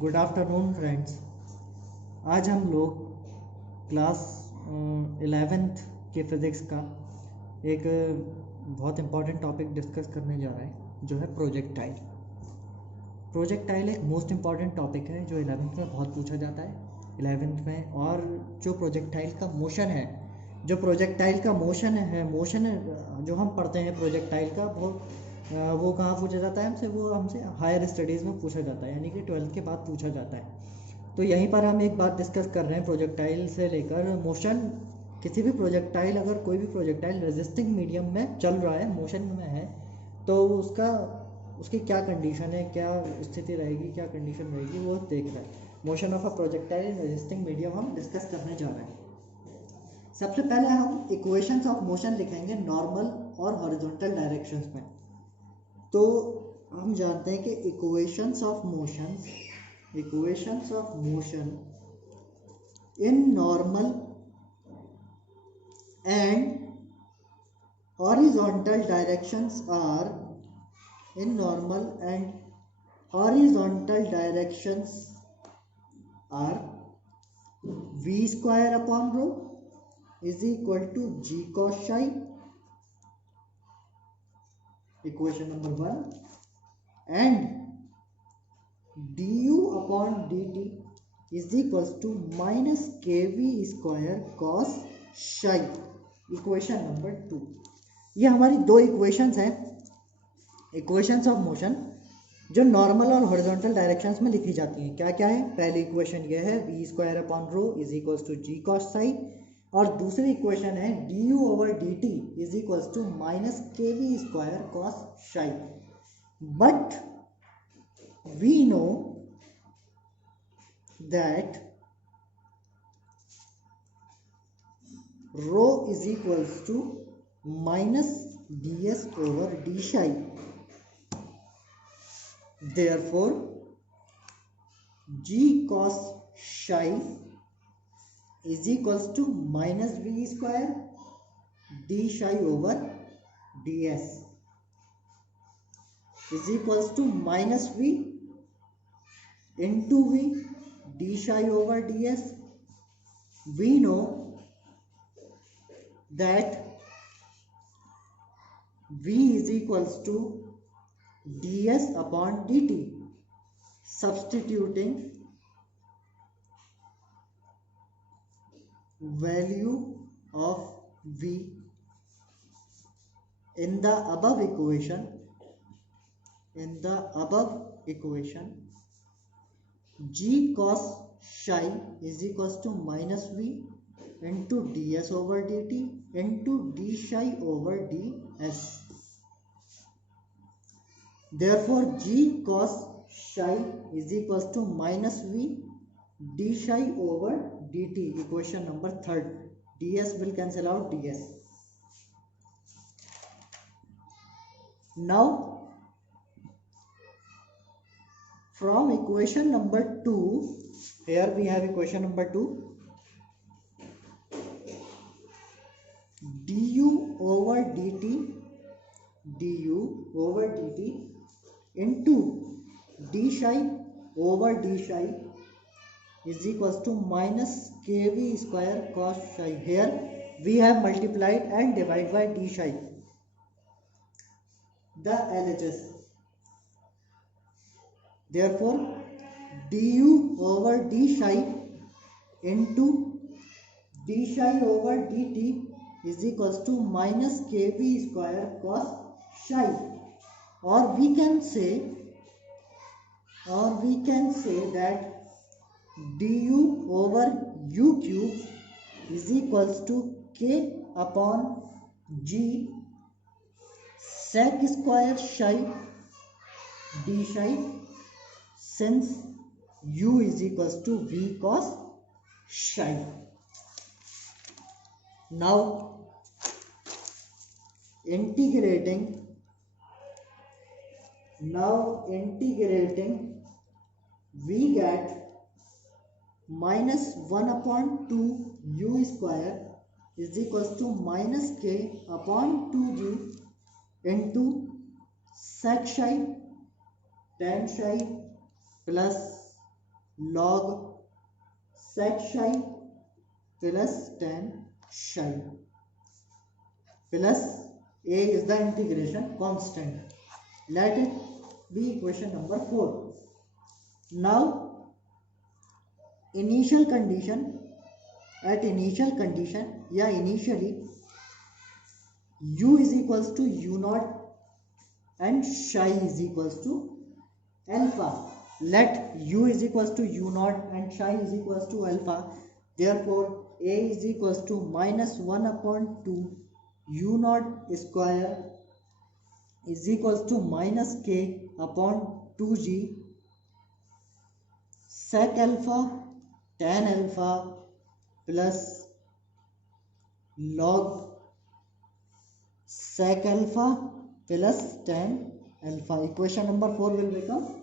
Good afternoon friends. आज हम लोग क्लास 11th के फिज़िक्स का एक बहुत इम्पॉर्टेंट टॉपिक डिस्कस करने जा रहे हैं, जो है प्रोजेक्टाइल। प्रोजेक्टाइल एक मोस्ट इम्पॉर्टेंट टॉपिक है जो 11th में बहुत पूछा जाता है 11th में। और जो प्रोजेक्टाइल का मोशन है, मोशन जो हम पढ़ते हैं प्रोजेक्टाइल का, वो कहाँ पूछा जाता है वो हमसे हायर स्टडीज़ में पूछा जाता है, यानी कि 12th के बाद पूछा जाता है। तो यहीं पर हम एक बात डिस्कस कर रहे हैं प्रोजेक्टाइल से लेकर मोशन। किसी भी प्रोजेक्टाइल, अगर कोई भी प्रोजेक्टाइल रेजिस्टिंग मीडियम में चल रहा है, मोशन में है, तो उसकी क्या कंडीशन है, क्या स्थिति रहेगी, क्या कंडीशन रहेगी, वो देख रहे हैं। Motion of a projectile in resisting medium हम डिस्कस करने जा रहे हैं। सबसे पहले हम इक्वेशंस ऑफ मोशन लिखेंगे नॉर्मल और हॉरिजॉन्टल डायरेक्शंस में। तो हम जानते हैं कि equations of motion in normal and horizontal directions are v square upon rho is equal to g cos psi, equation number 1, and du upon dt is equals to minus kv square cos psi, equation number 2। ये हमारी दो equations हैं, equations of motion, जो normal और horizontal directions में लिखी जाती हैं। क्या क्या है? पहली इक्वेशन ये है v square upon rho is equals to g cos psi, और दूसरी इक्वेशन है du over dt is equals to minus kv square cos psi। But we know that rho is equals to minus ds over d psi। Therefore, g cos psi is equals to minus v square d psi over ds is equals to minus v into v d psi over ds. We know that v is equals to ds upon dt. Substituting value of v in the above equation, g cos psi is equals to minus v into ds over dt into d psi over ds. Therefore, g cos psi is equals to minus v d psi over dt, equation number 3rd. ds will cancel out ds. Now, from equation number 2, here we have equation number 2, du over dt into d psi over d psi is equals to minus kv square cos psi. Here we have multiplied and divided by d psi, the LHS. Therefore, du over d psi into d psi over dt is equals to minus kv square cos psi, or we can say that du over u cube is equals to k upon g sec square psi d psi, since u is equals to v cos psi. Now, integrating we get minus 1 upon 2 u square is equals to minus k upon 2g into sec psi tan psi plus log sec psi plus tan psi plus a is the integration constant. Let it be equation number 4. Now initial condition, at initial condition या initially u is equals to u naught and psi is equals to alpha. Let u is equals to u naught and psi is equals to alpha. Therefore a is equals to minus 1 upon 2 u naught square is equals to minus k upon 2g sec alpha tan alpha plus log sec alpha plus tan alpha. Equation number 4 will become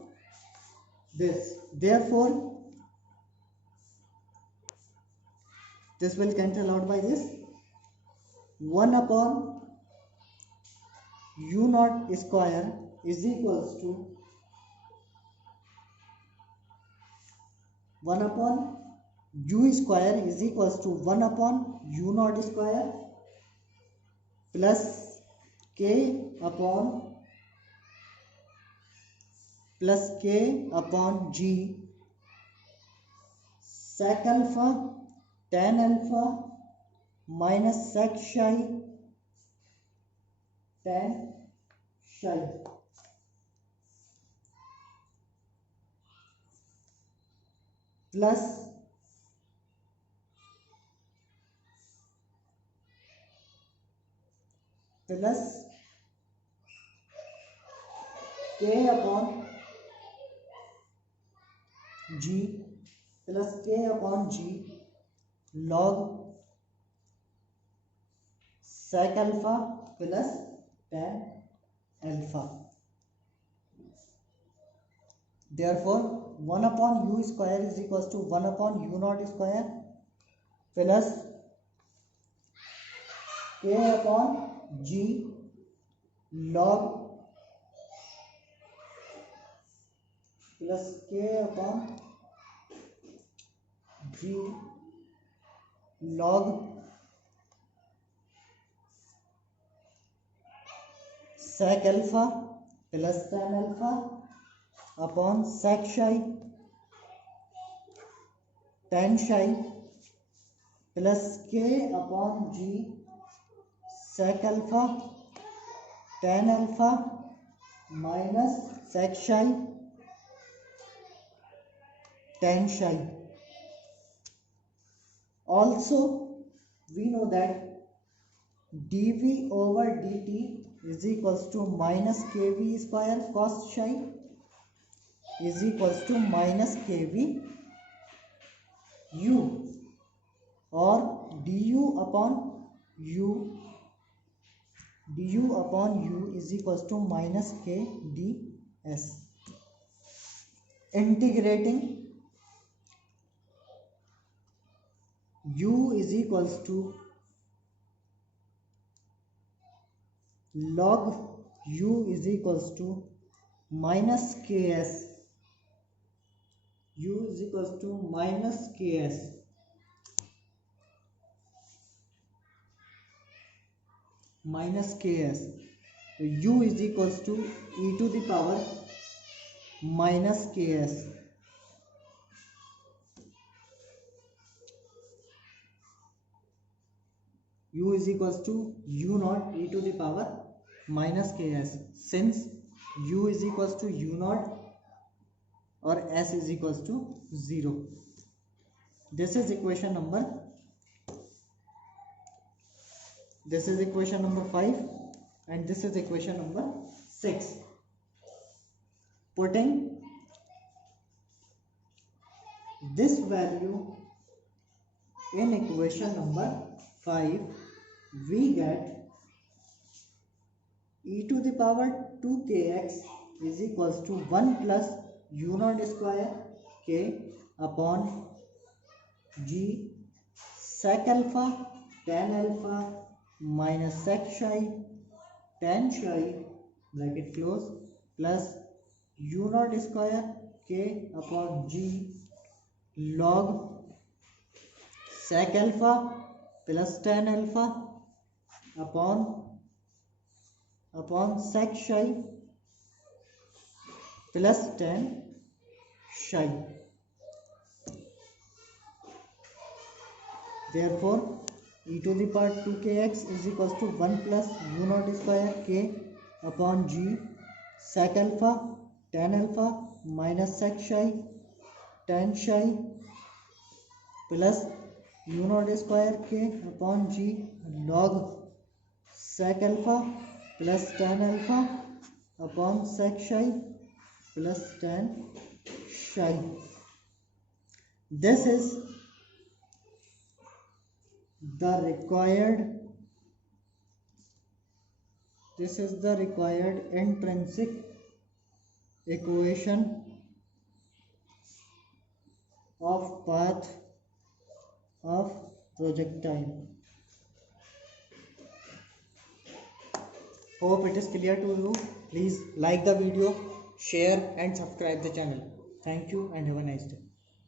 this. Therefore this will cancel out by this. 1 upon u naught square is equals to 1 upon u square is equals to 1 upon u naught square plus k upon g sec alpha tan alpha minus sec psi tan psi plus k upon g log sec alpha plus tan alpha. Therefore 1 upon u square is equals to 1 upon u naught square plus k upon g log plus k upon g log sec alpha plus tan alpha upon sec psi tan psi plus k upon g sec alpha tan alpha minus sec psi tan psi. Also we know that dv over dt is equals to minus kv square cos psi is equals to minus kv u or du upon u is equals to minus k ds. Integrating u is equals to log u is equals to minus ks, u is equals to minus ks so u is equals to e to the power minus ks u is equals to u naught e to the power minus ks. Since u is equals to u naught or s is equals to 0. This is equation number 5 and this is equation number 6. Putting this value in equation number 5 we get e to the power 2kx is equals to 1 plus u naught square k upon g sec alpha tan alpha minus sec psi tan psi bracket close plus u naught square k upon g log sec alpha plus tan alpha upon sec psi plus tan psi. Therefore e to the power 2kx is equals to 1 plus u naught square k upon g sec alpha tan alpha minus sec psi tan psi plus u naught square k upon g log sec alpha plus tan alpha upon sec psi plus tan psi. This is the required intrinsic equation of path of projectile. Hope it is clear to you. Please like the video, share and subscribe the channel. Thank you and have a nice day.